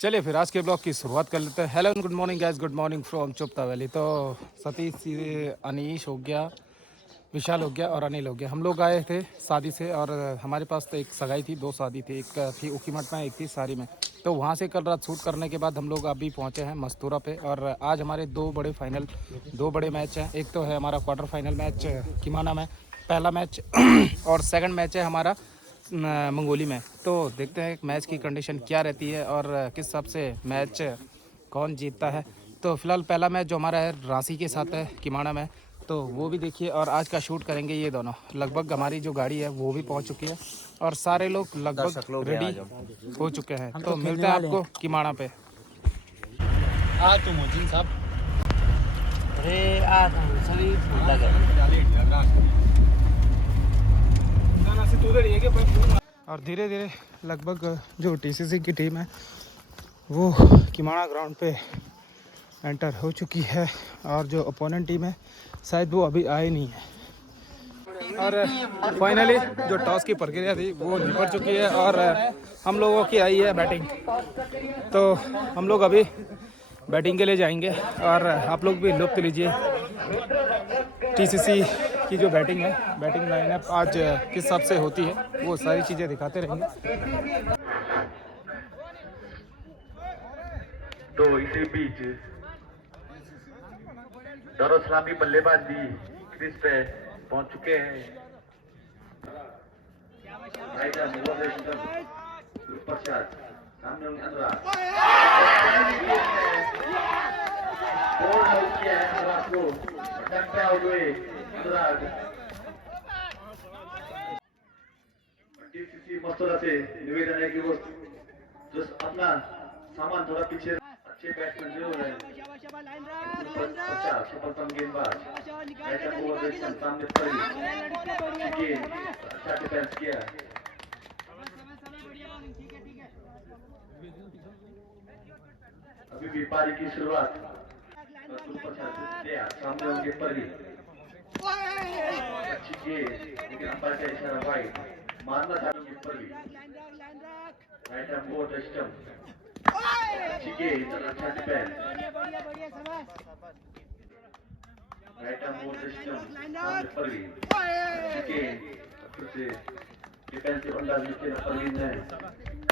चलिए फिर आज के ब्लॉग की शुरुआत कर लेते हैं। Hello good morning guys, good morning from Chupta valley. तो सतीश, अनीश हो गया, विशाल हो गया और अनिल हो गया। हम लोग आए थे शादी से और हमारे पास तो एक सगाई थी, दो शादी थी, एक थी उखीमठ में, एक थी सारी में। तो वहाँ से कल रात शूट करने के बाद हम लोग अभी पहुँचे हैं मस्तूरा पे। और आज हमारे दो बड़े मैच हैं। एक तो है हमारा क्वार्टर फाइनल मैच किमाना में, पहला मैच और सेकंड मैच है हमारा मंगोली में। तो देखते हैं मैच की कंडीशन क्या रहती है और किस हिसाब से मैच कौन जीतता है। तो फिलहाल पहला मैच जो हमारा है रांची के साथ है किमाना में, तो वो भी देखिए। और आज का शूट करेंगे ये दोनों। लगभग हमारी जो गाड़ी है वो भी पहुंच चुकी है और सारे लोग लगभग रेडी हो चुके हैं। तो मिलते हैं आपको किमाना पे। आ तुम मोजिन साहब। अरे आ सभी लगे और धीरे धीरे लगभग जो टीसीसी की टीम है वो किमाना ग्राउंड पे एंटर हो चुकी है और जो ओपोनेंट टीम है शायद वो अभी आए नहीं है। और फाइनली जो टॉस की प्रक्रिया थी वो निपट चुकी है और हम लोगों की आई है बैटिंग। तो हम लोग अभी बैटिंग के लिए जाएंगे और आप लोग भी लुत्फ लीजिए टीसीसी की जो बैटिंग है, बैटिंग लाइनअप आज किस हिसाब से होती है वो सारी चीज़ें दिखाते रहेंगे। तो इसी बीच दारुल सलामी बल्लेबाज भी क्रीज पे पहुंच चुके हैं। सामने अनुराग किया है अनुराग को टकराए हुए अनुराग टीसीसी मस्तूरा से निवेदन है कि वो जो अपना सामान थोड़ा पीछे, अच्छे बैट्समैन जरूर है। सफलतम गेंदबाज सामने पड़ी, अच्छा डिफेंस किया। अभी भी पारी की शुरुआत सामने होंगे परी, अच्छी गेंद लेकिन अंपायर का इशारा वाइड, मारना चाहूंगी परी, राइट आर्म बोर्ड स्टंप, अच्छी गेंद, अच्छा defence, right arm board stump, सामने परी, अच्छी गेंद, फिर से डिफेंसिव अंदाज में खेला परवीन है,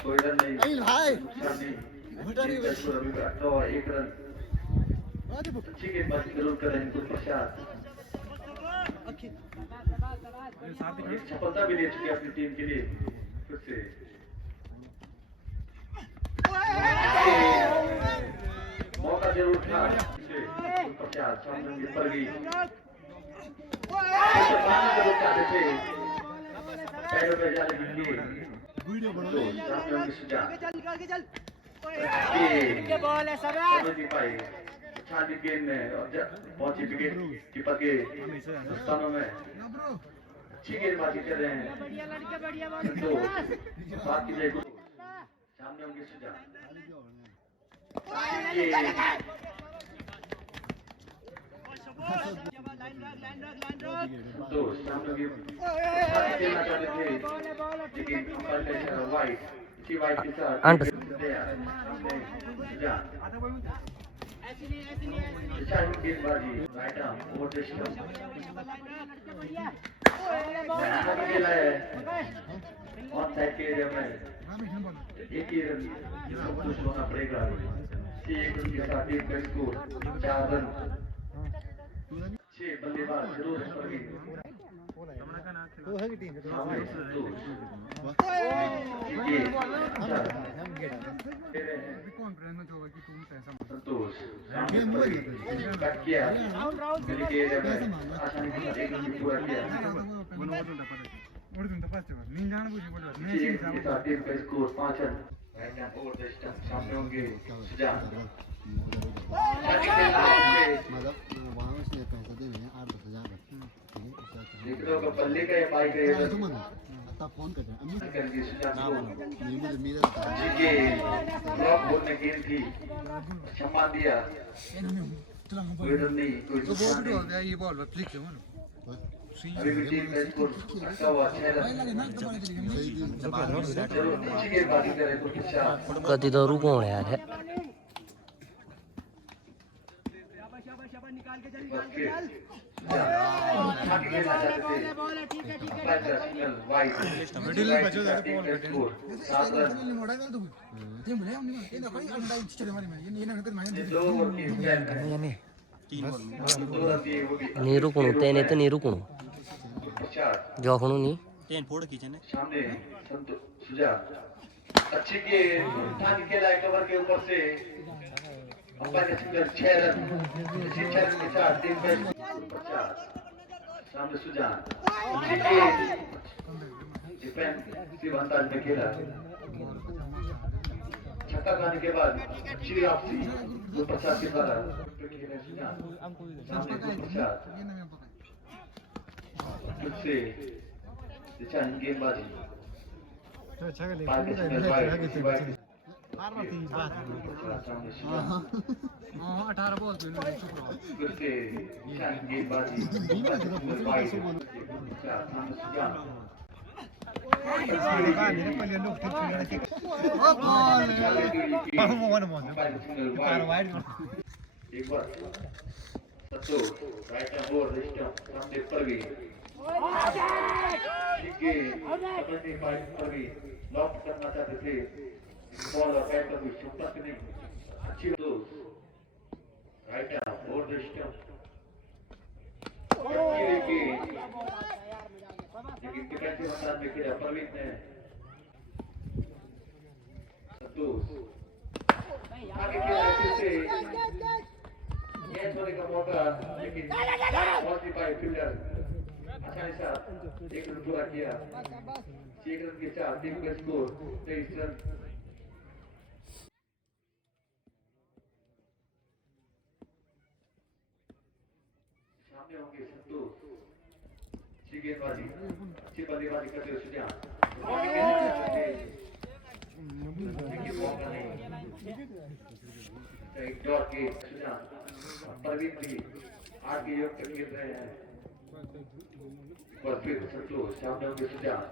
कोई रन नहीं, नुकसान नहीं, एक रन, अच्छी गेंदबाजी जरूर कर रहे हैं कुछ प्रसाद, सफलता भी ले चुकी है अपनी टीम के लिए। फिर से मौका जरूर था, प्रसाद सामने पर गई, जरूर चाहते थे पैरों पे जाने के लिए, तो सामने होंगे सुजान, अच्छी गेंद में पहुंची विकेट कीपर के स्थानों में, अच्छी गेंदबाजी कर रहे हैं। तो बात की जाए सामने होंगे सुजान, तो सामने खेलना चाहते थे लेकिन अंपायर का इशारा वाइड, अच्छी वाइड के साथ गेंदबाजी right arm over the stump, खेला है ऑन साइड के एरिया में, एक ही रन सब कुछ होना पड़ेगा। एक रन के साथ टीम का स्कोर 4 रन, 6 बल्लेबाज जरूर है पर संतोष किया आसानी से एक रन पूरा किया, स्कोर 5 रन, सामने होंगे सुजान, पल्ले का या पाई का फोन कर बोलने गेम थी, क्षमा दिया, कोई रन नहीं, कोई अभी भी टीम का स्कोर अच्छा हुआ 6 रन चलो गेंदबाजी करे तो प्रशांत कति तो रुको यार है मिडिल में बचो जाके बॉल नहीं रुकणू तेने तो नहीं रुकणू जोखणू नहीं टेन फोड़ खींचे ने सामने संतोष सुजान अच्छी गेंद उठा के खेला है कवर के ऊपर से अंपायर ने सिंगल 6 रन इसी 6 रन के साथ टीम का सामने सुजान अच्छी गेंद डिफेंस से अंदाज में खेला छक्का खाने के बाद अच्छी वापसी वो प्रसाद के द्वारा खेले सुजान सामने प्रसाद फिर से अच्छा गेंदबाजी अठारह बॉल लॉक करना चाहते थे बॉल और बैट का कोई संपर्क नहीं अच्छी दो राइट आर्म और डिस्टम लेकिन डिफेंसिव अंदाज में खेला परवीन ने संतोष आगे खेला फिर से कैच होने का मौका लेकिन बहुत ही पाए फील्डर आसानी से एक रन पूरा किया 6 रन के साथ टीम का स्कोर 23 रन सामने होंगे संतोष अच्छी गेंदबाजी अच्छी बल्लेबाजी करते हुए सुजान एक डॉट के सुजान परवीन भी आगे योग तक खेल रहे हैं और फिर संतोष सामने होंगे सुजान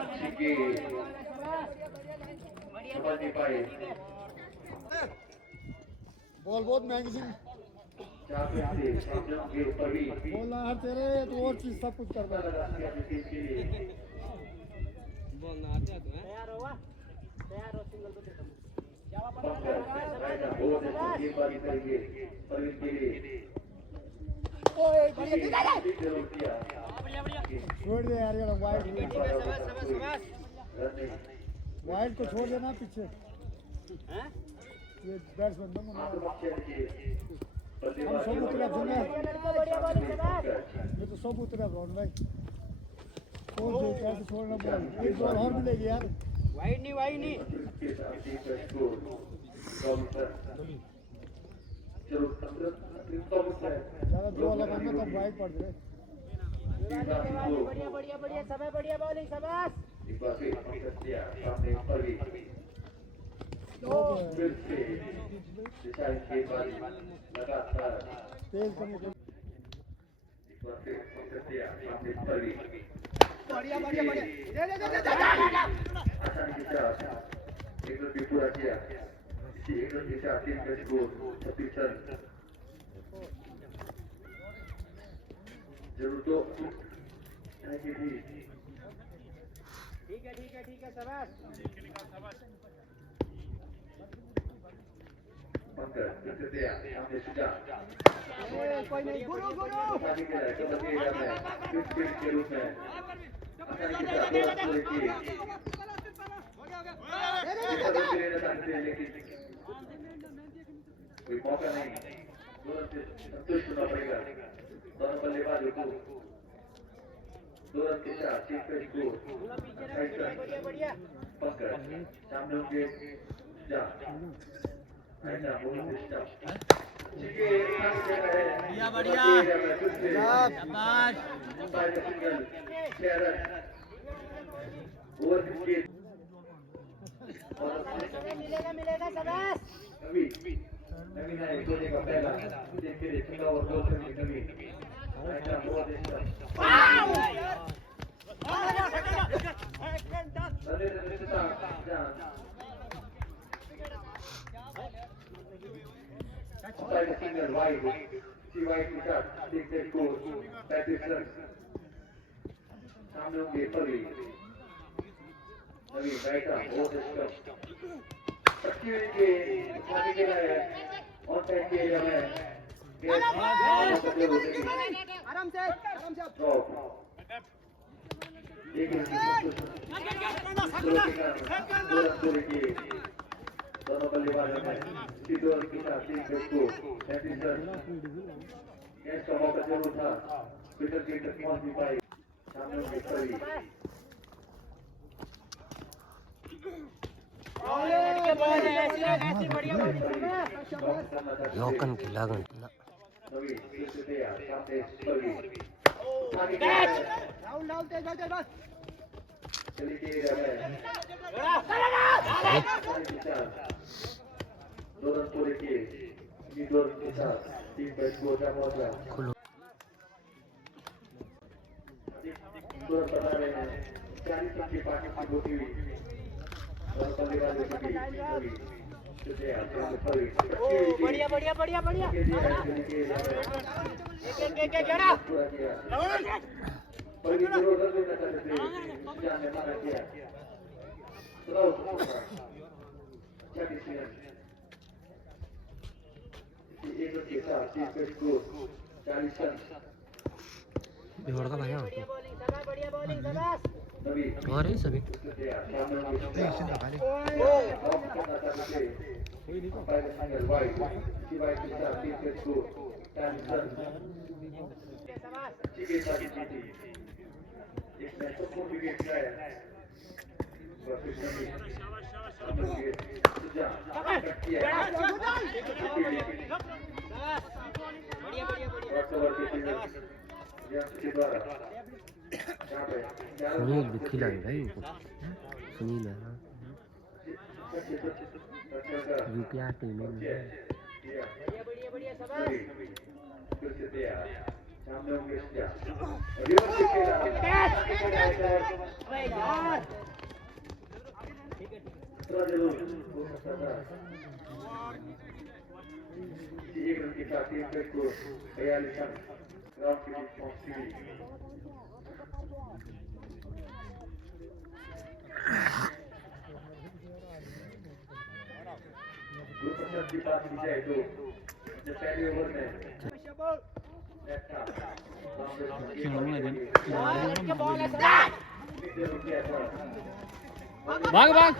अच्छी गेंद समझ नहीं पाए बॉल बहुत महंगी थी बोला हर तेरे तो और चीज सब कुछ करता है तैयार हो सिंगल तो देखो छोड़ दे यार ये वाइड को छोड़ देना पीछे ये बैट्समैन हम सब उतरा सुना ये तो सब उतरा राउंड भाई छोड़ दे कैसे छोड़ना बॉल एक बॉल और मिलेगी यार वाइड नहीं ज्यादा दो लगाना तो वाइड पड़ जाए बढ़िया समय बढ़िया बॉलिंग शाबाश एक बार फिर दिया सामने परवीन फिर से दिशाएं के बाद लगातार तेज करने के एक बार फिर दिया सामने परवीन बढ़िया आसानी के साथ एक रन भी पूरा किया इसी एक रन के साथ टीम का स्कोर 36 रन जरूर तो ठीक है शाबाश पंकज सामने सुजान कोई नहीं गुरु आगे के लिए कबड्डी में फिर के रूप में आसानी के साथ दो रन किए लेकिन कोई मौका नहीं दो रन से संतुष्ट होना पड़ेगा दोनों बल्लेबाजों को 2 रन के साथ टीम का स्कोर 28 रन पंकज सामने होंगे सुजान बढ़िया शाबाश मिलेगा शाबाश नवीन है धोनी का पहला टीम के लिए 14 ओवर 2 रन की नवीन By the single wide, see wide to start, take that course, practice runs. सामने होंगे परी, Naveen right arm, over the stump. पक्की के आगे के लिए ऑन साइड के एरिया में आराम से ड्रॉप. एक दोनों बल्लेबाजों ने सीधे के साथ एक को प्रैक्टिस रन. नेक्स्ट का मौका जरूर था, पीटर के तक पहुंच नहीं पाई. सामने होंगे परी. योकन की लागन नवीन फिर से तैयार, सामने परी. डाउन तेज बस चली के एरिया में दो रन पूरे किए. ये दो रन के साथ टीम का स्कोर क्या पहुंचा. तुरंत बता रहे हैं 40 रन की पार्टी की होती हुई दोनों बल्लेबाजों के बीच नवीन फिर से तैयार, सामने परी. बढ़िया पूरा किया. परी जरूर रन देना चाहते थे, जान ने मारा किया. सुनाओ 40 रन. एक रन के साथ टीम का स्कोर 40 रन. बिगड़ का भाई बढ़िया बॉलिंग शाबाश नवीन और है सभी तैयार, सामने होंगे सिंगल वाइड, सी वाइड के साथ टीम का स्कोर 40 रन. अच्छी गेंद बाजी जीती. एक मैच को 4 विकेट लाया. वर्सेस नवीन. सामने होंगे सुजान. कट किया. ओवर के टीम के द्वारा यहाँ पे सुनील भी खिलाड़ी भाई सुनील है यूपीआर टीम में बढ़िया शाबाश फिर से तैयार, सामने होंगे सुजान. रिवर्स से खेला. थोड़ा जरूर हो सकता था. एक रन के साथ टीम का स्कोर 42 रन. ग्राउंड के बीच पहुंचती हुई गुरप्रसाद की बात की जाए तो पहले ओवर में भाग भाग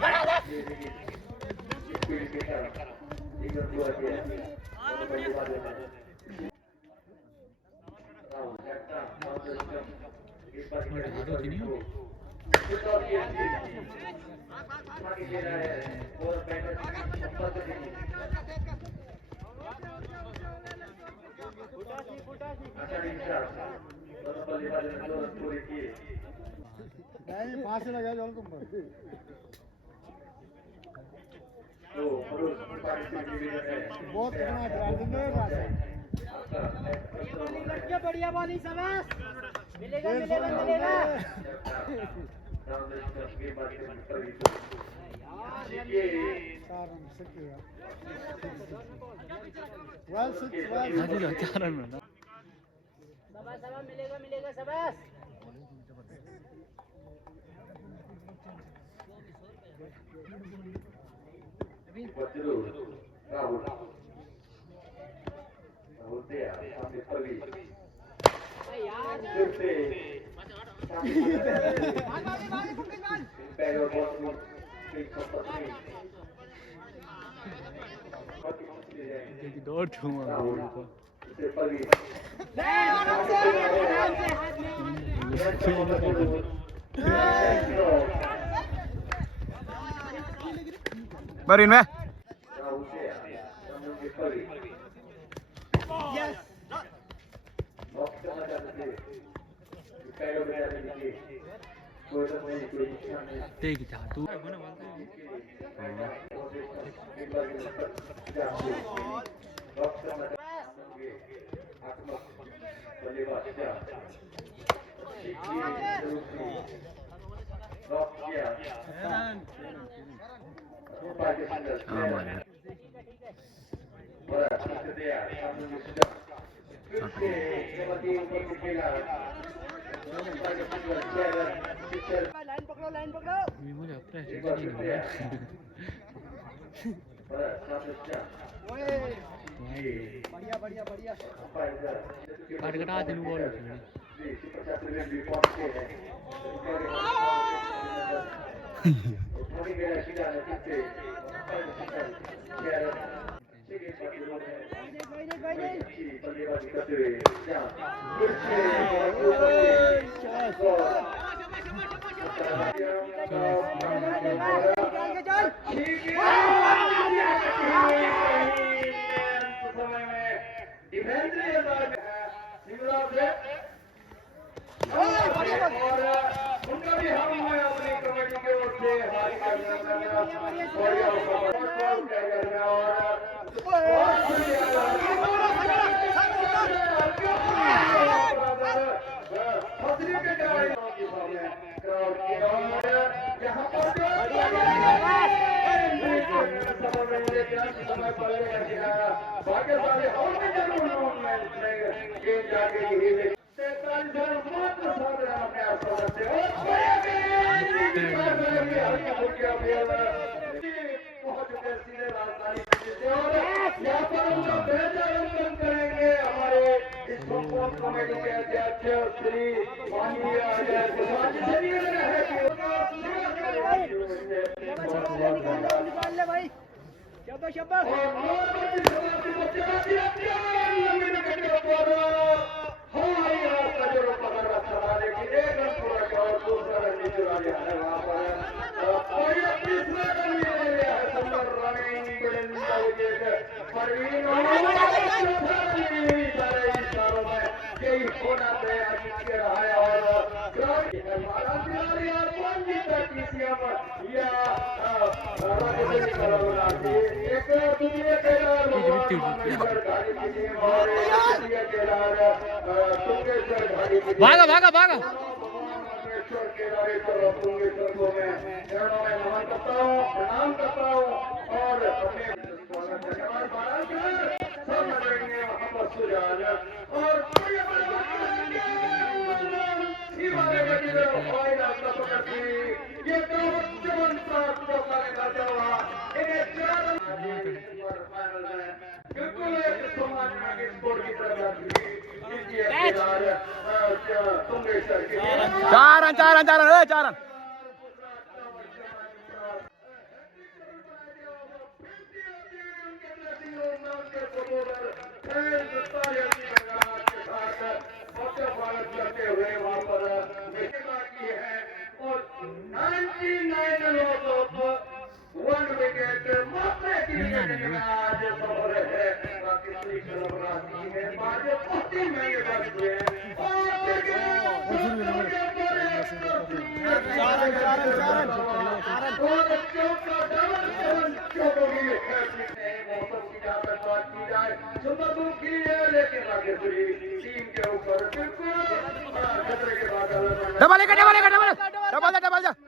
नहीं फांसी लगा जाओ तुम पर बहुत बड़ा ड्राइविंग है बढ़िया बॉलिंग शाबाश मिलेगा मिलेगा शाबाश दौड़ छूमा Barin में देख जा तू बल्लेबाज क्या ड्रॉप किया लाइन पकड़ो लाइन पकड़ो बढ़िया बढ़िया बढ़िया उनका भी हम अपनी कमेटी के ओर से भाग्यशाली और भी जरूर गेंद जाके करेंगे हमारे कमेटी के अध्यक्ष श्री भाई भागा भागा भागा प्रणाम करता हूँ और अपने वहाँ पर सुजान और ये बिल्कुल चार रन चार रन चार रन चार रन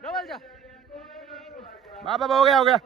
डबल जा बाबा हो गया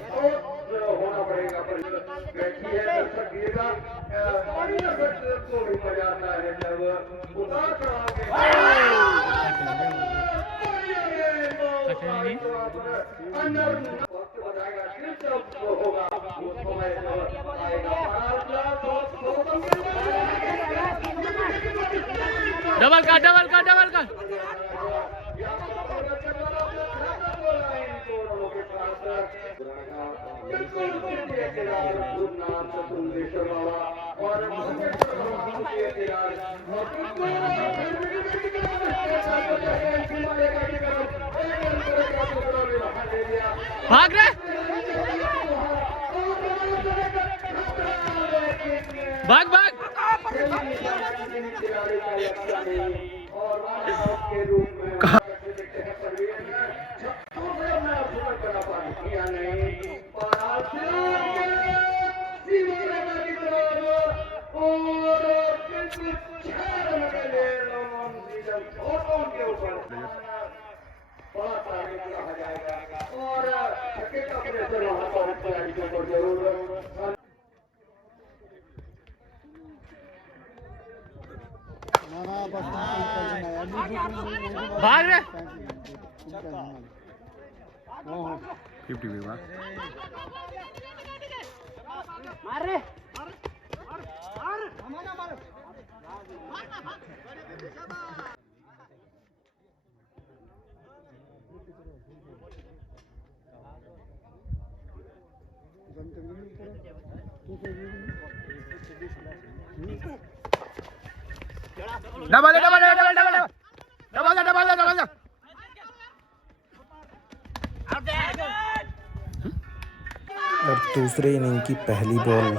होना पड़ेगा। बैठी है दर्शक गिरेगा को भी मजा आता है जब उतार चढ़ा के अंदर वक्त बताएगा किस होगा उस समय आएगा डबल का डबल का डबल का भाग रहे भाग भाग भाग रहे 50 भी double double double double double double double और दूसरे इनिंग की पहली बॉल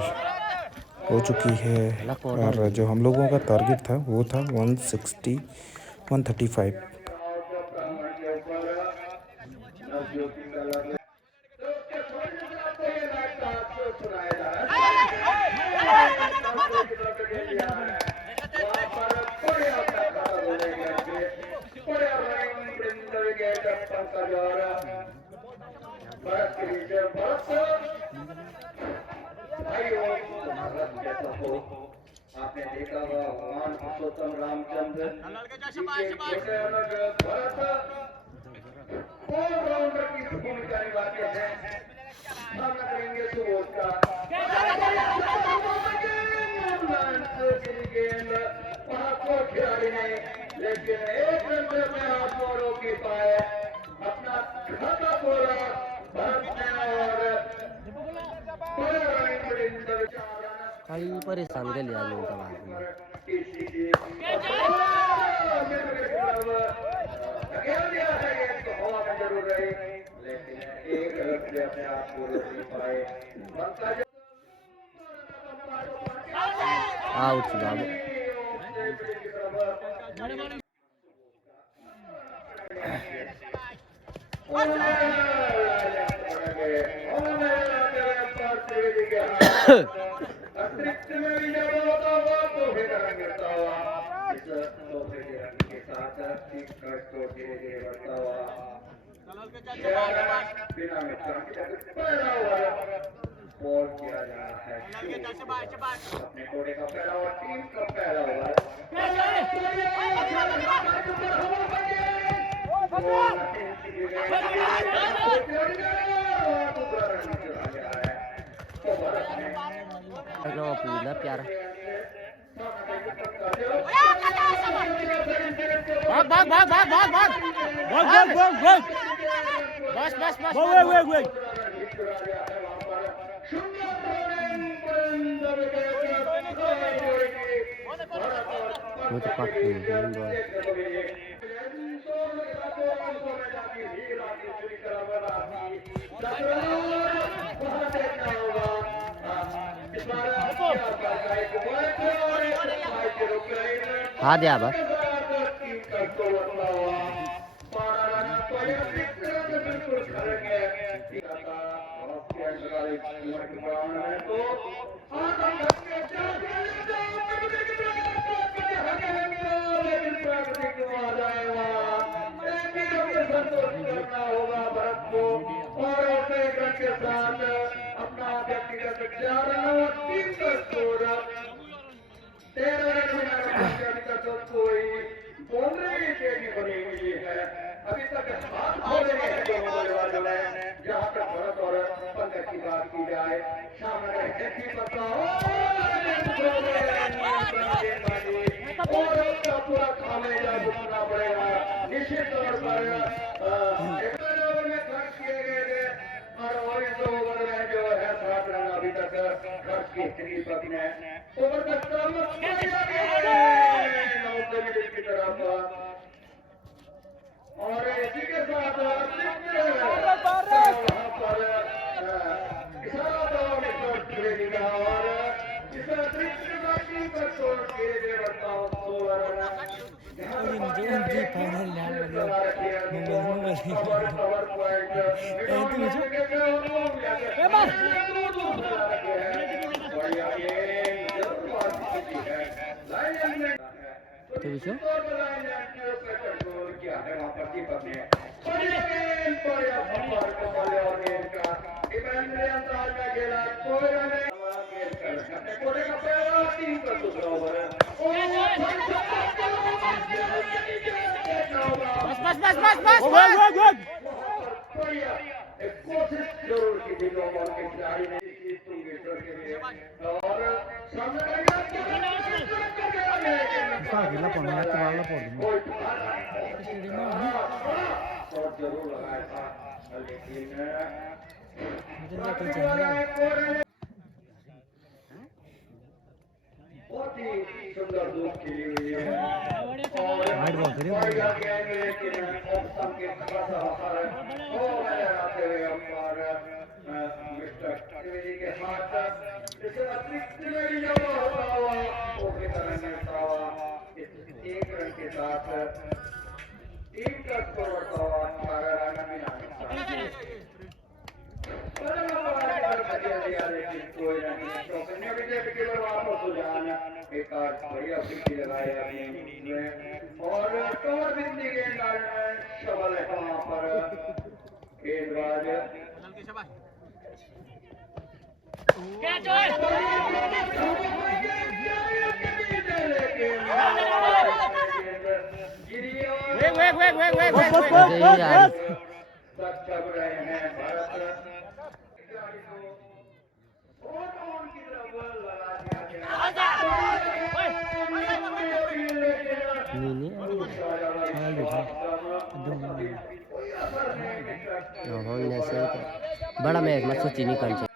हो चुकी है और जो हम लोगों का टारगेट था वो था 160 135। आपने देखा होगा भगवान पुरुषोत्तम रामचंद्र ऑलराउंडर की भूमिका निभाते हैं। सामना करेंगे सुबोध का गेंद वहां को खिलाड़ी ने लेकिन एक रन में अपने हाथ को रोक नहीं पाए। अपना खाता खोला भारत ने और कई परेशान के लिए आदमी उनका बाद में आउट बाबू अतिरिक्त में भी जब होता हुआ तो भी रन गिरता हुआ इस दूसरे रन के साथ धीरे धीरे बढ़ता हुआ बिना नुकसान के पहला ओवर बॉल किया जा रहा है अपने कोडे का पहला ओवर टीम का पहला ओवर पूरा प्यारा भाग भाग भाग भाग भाग भाग भाग भाग भाग बस बस बस भाग वो तो पक गई हाँ दिया बस करना होगा भारत को और अपने के साथ अपना व्यक्तिगत 4 रन और 3 का स्कोर। 13 रन में अभी तक कोई बाउंड्री नहीं बनी हुई है। अभी तक हाथ धो रहे हैं दोनों बल्लेबाजों ने। जहां तक भरत और पंकज की बात की जाए, सामने और उसका पूरा खामियाजा भुगतना पड़ेगा निश्चित तौर पर। ओवर में खर्च किए गए थे और इस ओवर में जो है 7 रन अभी तक खर्च की स्थिति पर है। ओवर का क्रम की तरफ और इसी के साथ वहां पर इशारा जुड़े दिया और इस अतिरिक्त टीम का स्कोर धीरे धीरे बढ़ता हो 16 रन। क्या है वहां पर दीपक ने कोशिश जरूर की थी लोगों के खिलाड़ी ने के लिए और सामने जरूर लगाया था लेकिन बहुत ही सुंदर धूप खिली हुई है एक रन के साथ टीम का स्कोर बढ़ता हुआ 18 रन कोई नहीं एक बढ़िया फिफ्टी लगाए और कवर बिंदी गेंद शबल है वहां पर गेंदबाज चल रहे हैं भारत बड़ा मैच मत सोची निकल जाए।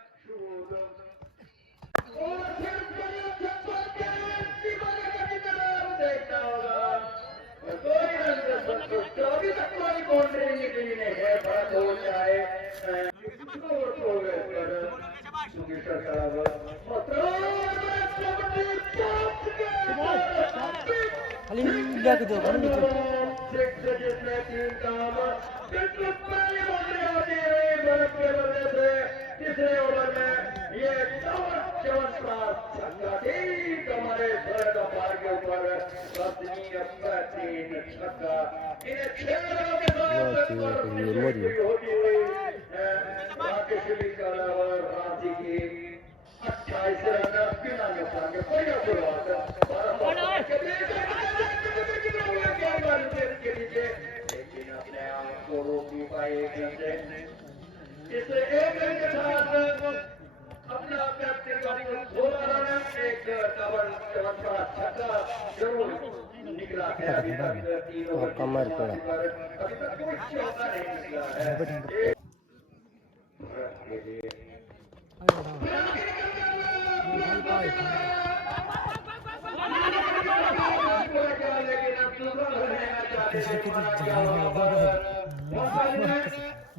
तीसरे ओवर में ये चमत्कार हमारे भारत पार के ऊपर छक्का इन्हें 6 रनों के साथ होती हुई भाग्यश्री का राशि की 28 रन बिना नुकसान के बढ़िया शुरुआत के नीचे लेकिन अपने आप को रोक नहीं पाए एक रन से। इस एक रन के साथ अपना व्यक्तिगत 16 रन एक कवर चमत्कार छक्का जरूर निकला है। अभी तक 3 ओवर कमर पर अभी तक कोई चौका नहीं निकला है।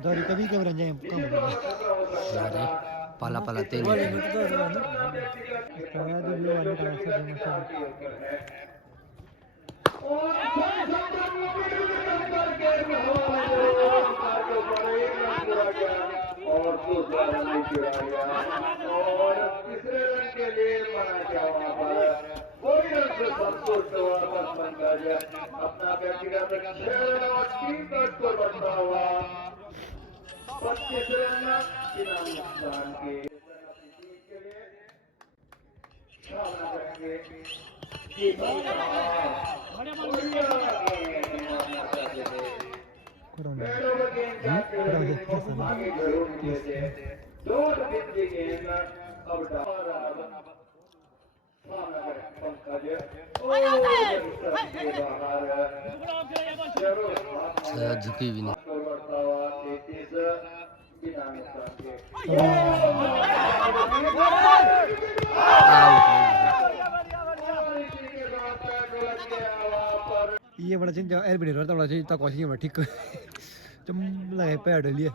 दौरी कभी कब रंजा पाला पाला तेल और दूसरा रन नहीं चुराया और तीसरे रन के लिए माना क्या वहां पर कोई रन से संतुष्ट हुआ बस पंकज अपना व्यक्तिगत 6 रन और टीम का स्कोर बढ़ता हुआ 25 रन बिना नुकसान के। आगे जरूर हुए थे दो बिंदी गेंद अब पंकज झुकी भी नहीं ये बड़ा चिंता एल बड़ी रहता बड़ा चिंता कोशिश में ठीक चम लगे पैर डलिए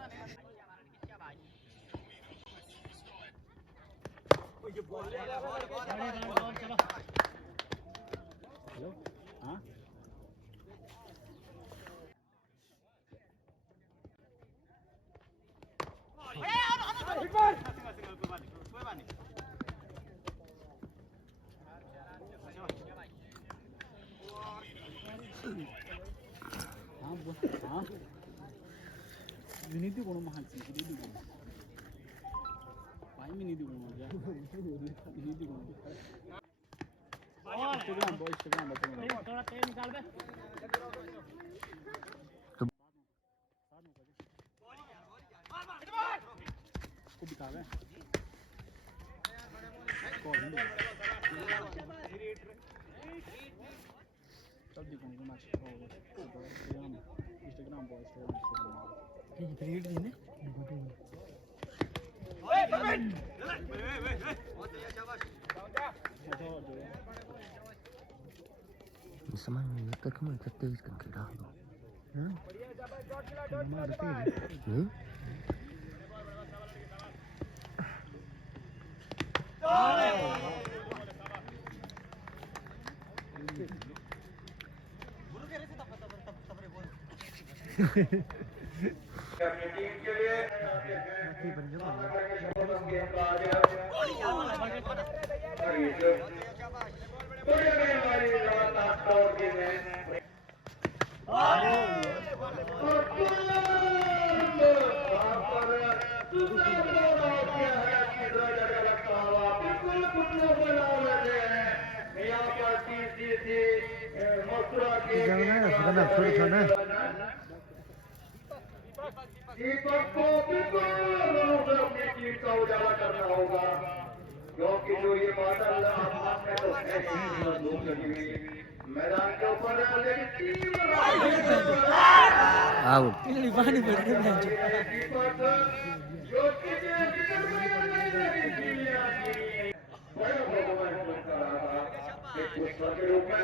विनीति कोण महान विनीति कोण पाई विनीति कोण विनीति कोण इंस्टाग्राम थोड़ा तेल निकाल दे को दिखावे चल दी कोण मैच इंस्टाग्राम ठीक क्रिएट दी ने Sama kita kamu kita iskan kira tu. अपनी टीम के लिए दीपक को बिल्कुल अपनी टीम का उजाला करना होगा क्योंकि जो ये बादल आपने तो धूप लगी हुई मैदान के ऊपर लेकिन आउट दीपक जो बड़ा भगवान कर रहा था एक पुष्पा के रूप में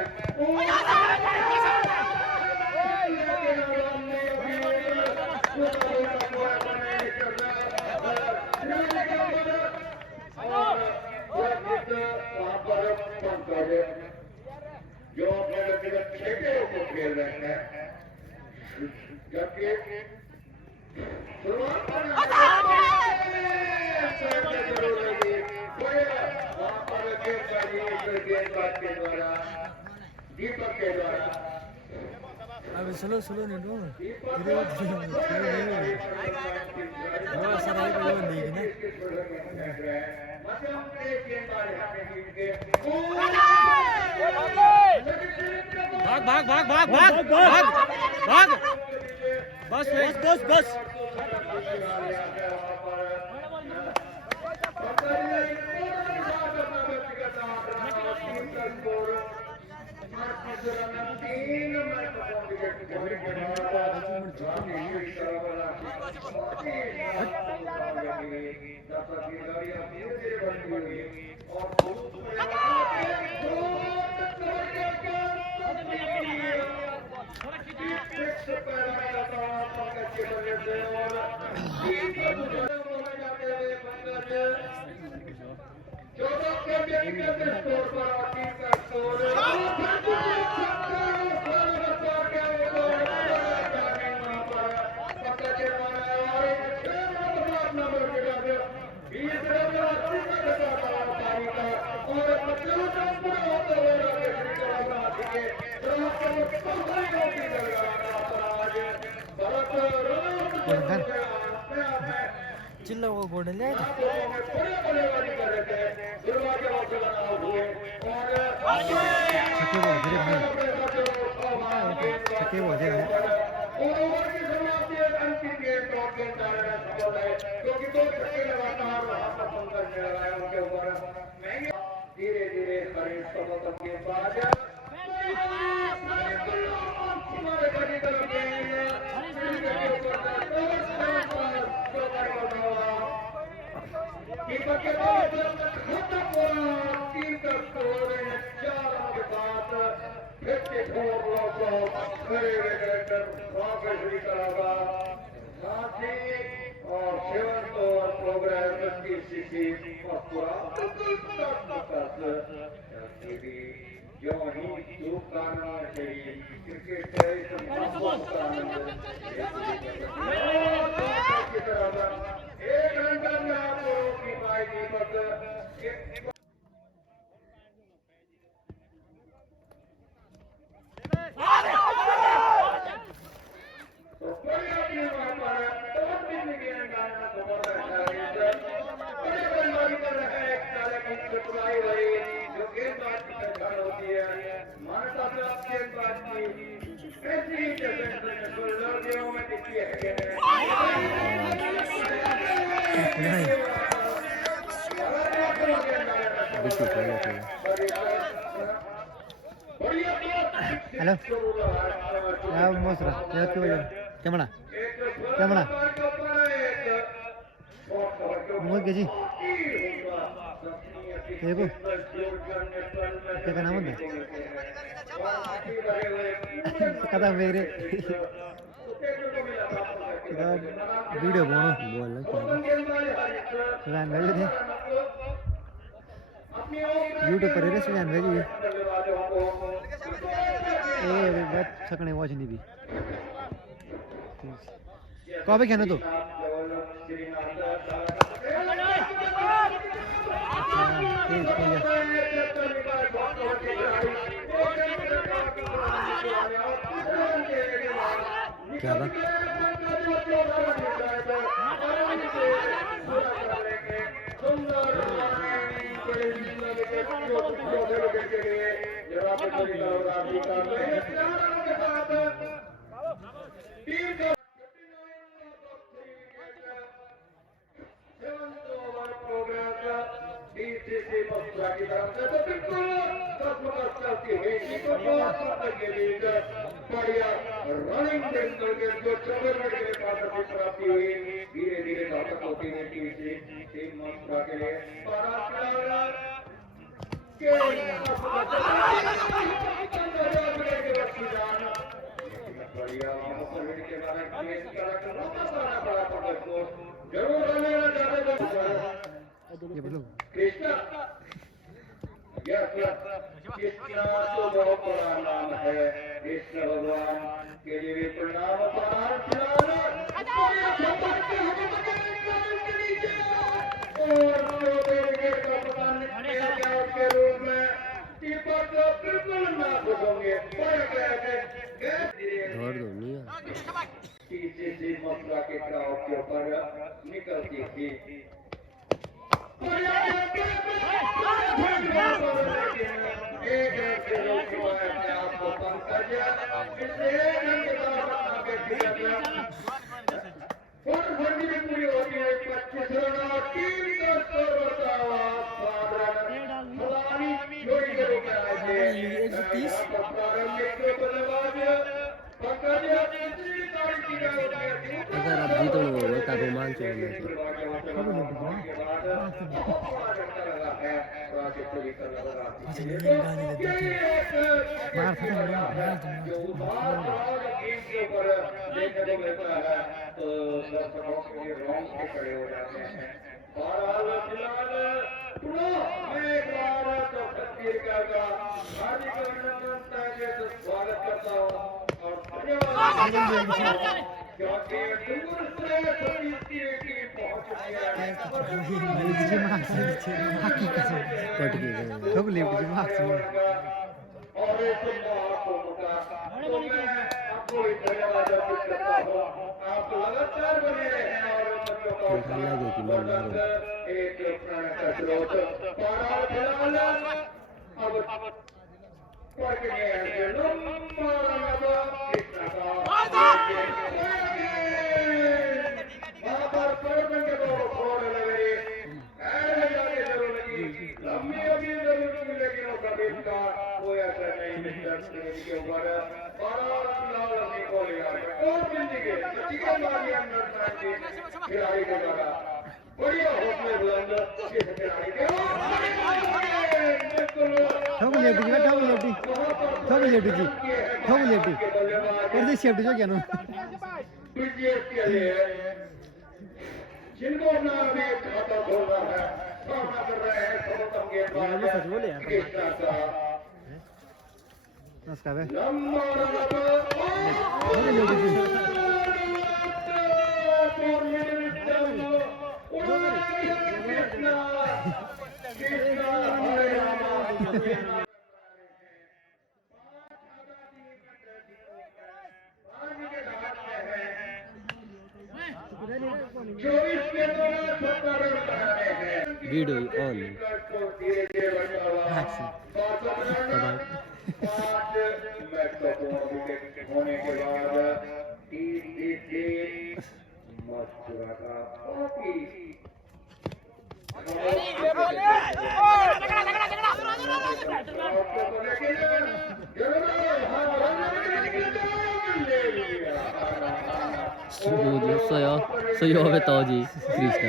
जो अपने व्यक्तिगत ठेके को खेल रहे हैं जबकि शुरुआत जरूर लगी वहां पर गेंदबाज के द्वारा दीपक के द्वारा अब स्लो स्लो नहीं दो भाग भाग भाग भाग भाग भाग भाग बस बस बस बस चिल्ला वो गोड़ ले बड़े वाली कर रहे थे दुर्भाग्य वक्त बना हुए छक्के वो दे भाई छक्के वो दे ओवर की शुरुआत से अंतिम गेंद टॉप गेंद डालने में सफल है क्योंकि 2 छक्के लगातार वहां पर पंकज ने लगाया उनके ऊपर धीरे धीरे खरीद सफलता के बाद हमारे बड़ी तरफ गेंद कीपर के बाद खत्म हुआ टीम का स्कोर 4 रनों के साथ 54 लॉस ऑफ वेरी वेरी वापस रिकॉर्ड साथी और 7th ओवर प्रोग्रेस टीसीसी और पूरा जो ही दो कारण है क्रिकेट की तरफ 1 रन करना आपको की पाएगी बस हेलो ಯಾವ ಮೋಸ್ರ ಯಾಕೆ ಕೆಮಣ ಕೆಮಣ मुझे जी देखो क्या नाम है कदा मेरे वीडियो बोलो बोल सुनान भेज दे यूट्यूब पर रे सुनान भेज दे ए बहुत छकने वॉच नहीं भी कब खेलना तो क्या बात रनिंग जो प्राप्ति हुई धीरे धीरे घातक होती है टीम मथुरा के लिए बढ़िया जरूर कृष्णा कृष्णा तो बहुत बड़ा नाम है कृष्ण भगवान के लिए प्रणाम के रूप में टीपर को बिल्कुल ना भूलोगे टीसीसी मथुरा के क्राउड के ऊपर निकलती थी आपको पंकज पूरी होती है 25 रन और टीम का स्कोर होता हुआ 7 रन फलानी जोड़ी के रूप में आए थे प्रारंभिक बल्लेबाज पंकज तीसरी तारीख की अगर आप जीतोगे तो रोमांच होगा स्वागत करता हूँ और धन्यवाद क्योंकि दूर से सतीश की टीम पहुंच चुकी है और इस महाकुंभ का तो मैं आपको धन्यवाद अर्पित करता हूँ। आप लगातार बने रहे हैं और बच्चों का एक प्राण का स्रोत पारा फिलहाल अब पढ़ के वहां पर प्रवर्तन के दो फोड़ लगे ऐसे जाके जरूर लगी लंबी अभी जरूर लगी लेकिन वो कभी का कोई असर नहीं मिस्टर के ऊपर बारह फिलहाल अपनी गोली और जिंदगी ठीक है मारी अंदर खिलाड़ी के द्वारा बढ़िया हौसले बुलंद इस खिलाड़ी के बीजीएस के लिए जिनको अपना अभी खाता खोलना है सामना कर रहे हैं सर्वोत्तम गेंदबाज कृष्णा का लंबा वीडियो ऑन धीरे धीरे बढ़ता हुआ 5 मैच का पूर्ण विकेट होने के बाद मथुरा का कॉपी सही হবে তাওজি কৃষ্ণ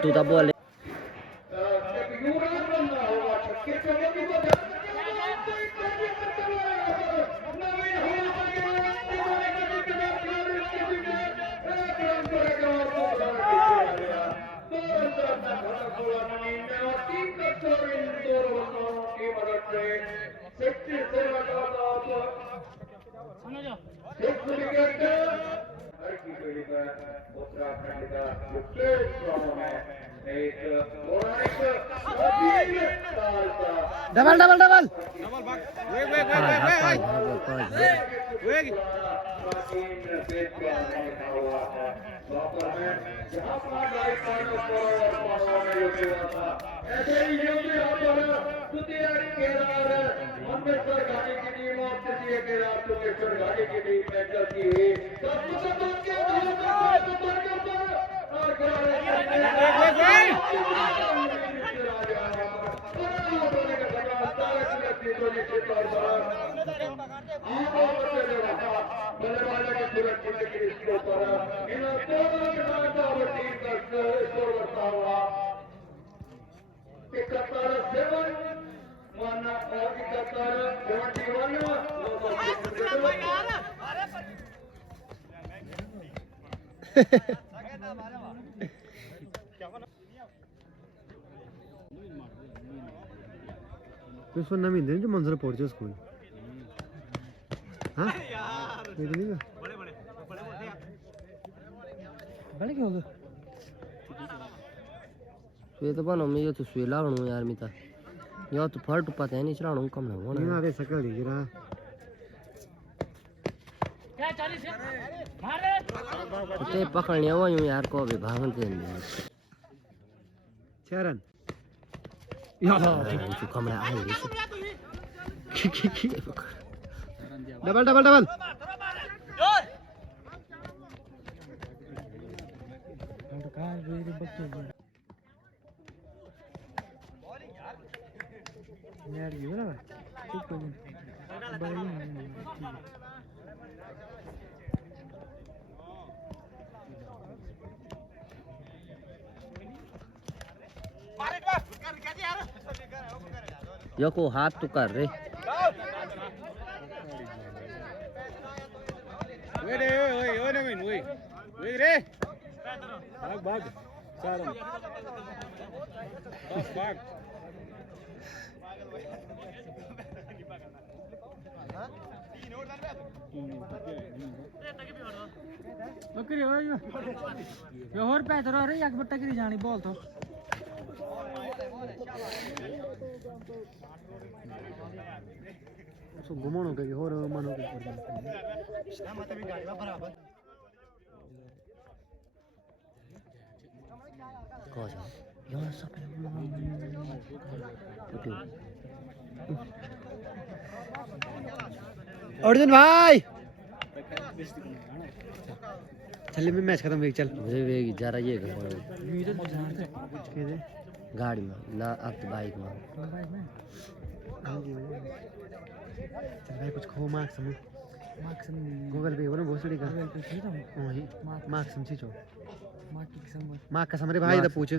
तू तो बोले उत्तराखंड का एक डबल डबल डबल ऐसे ही यहाँ पर द्वितीय केदार अम्बेडकर घाटी की टीम और तृतीय केदार तुकेश्वर घाटी की टीम में चलती हुई बल्लेबाजों की सुरक्षित की स्कोर पर इन दोनों के साथ टीम का स्कोर बढ़ता हुआ 71-7 और 71 उसको नाम इंद्र जो मंजर पहुंचे स्कूल हाँ नहीं बड़े क्यों हो ये तो बनो मैं ये तो सुई लागणू यार मिता या तो फट पता है नहीं चलाणू कम ना होना नहीं आते सकल दी जरा ते पकड़ने वो यूं यार को भी भागन ते चरण जो कमरा आ रही डबल डबल डबल यार ये ना ठीक है बड़ी मारे बस कर क्या यार यो को हाथ तो कर रे बकरी हो यो और पैदल रे एक बट्टा की जानी बोल तो सो घुमाणो के और मानो के मत भी गाड़ी बराबर कौन सा यो सब अर्जुन भाई चल मैं मैच खत्म चल वे जरा ये कर गाड़ी में ना अब तो बाइक में भाई कुछ खो मार्क्स में गूगल पे बोलो बहुत सड़ी का मार्क्स समझी चो मार्क कसम रे भाई दा पूछ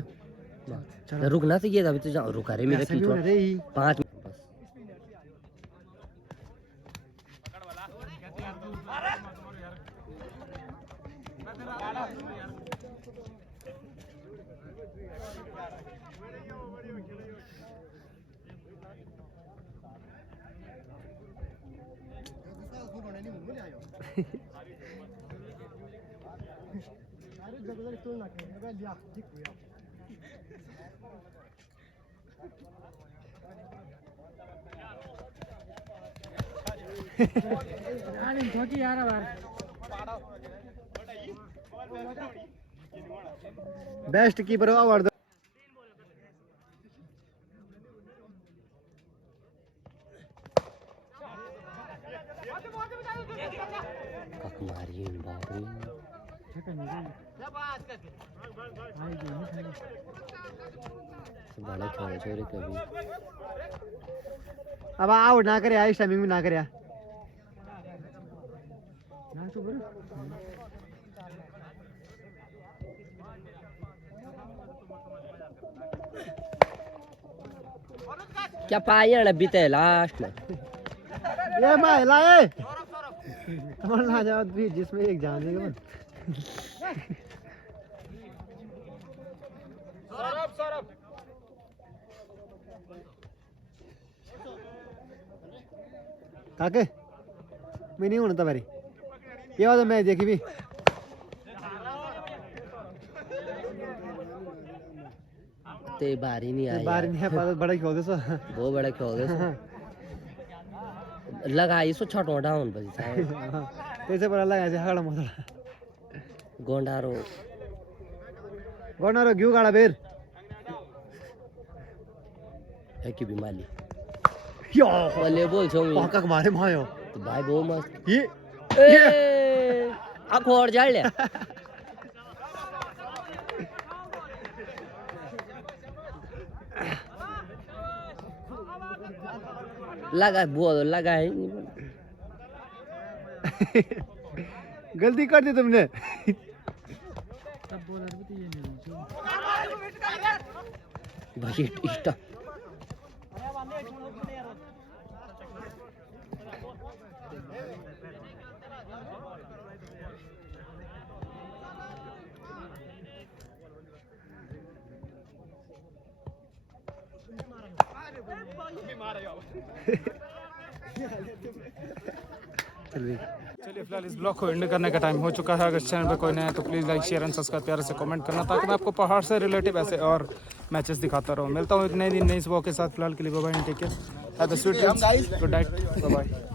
रुकना तो ये अभी तो जाओ रुका रे मेरा की 5 मिनट बस बेस्ट कीपर अवार्ड मारिए बाप रे बड़ा खेल छोरे कभी अब आउट ना करे इस टाइमिंग में ना करे ना तो बोलो क्या पाया बीते लास्ट में ये भाई लाए हमारा ना जाओ भी जिसमें एक जान देगा काके मैं नहीं होना था बारी ये वाला मैच देखी भी ते बारी नहीं आई बारी नहीं है बड़ा खेल दे सो वो बड़ा खेल दे लगा इसो छोटो डाउन बजी कैसे पता लगा ऐसे हड़ा मत गोंडारो क्यों गाड़ा बेर है की बीमारी यो वाले बोल छो पाका मारे मायो तो भाई बहुत मस्त ये आंखों और जाड़ ले लगा बोल लगा है गलती कर दी तुमने भाई इष्टा चलिए फिलहाल इस ब्लॉग को एंड करने का टाइम हो चुका है। अगर चैनल पे कोई नया है तो please like share and subscribe प्यार से कमेंट करना ताकि मैं आपको पहाड़ से रिलेटिव ऐसे और मैचेस दिखाता रहूँ। मिलता हूँ एक नए दिन नई सुबह के साथ। फिलहाल के लिए bye bye, take care, have a sweet dreams, good night, bye bye.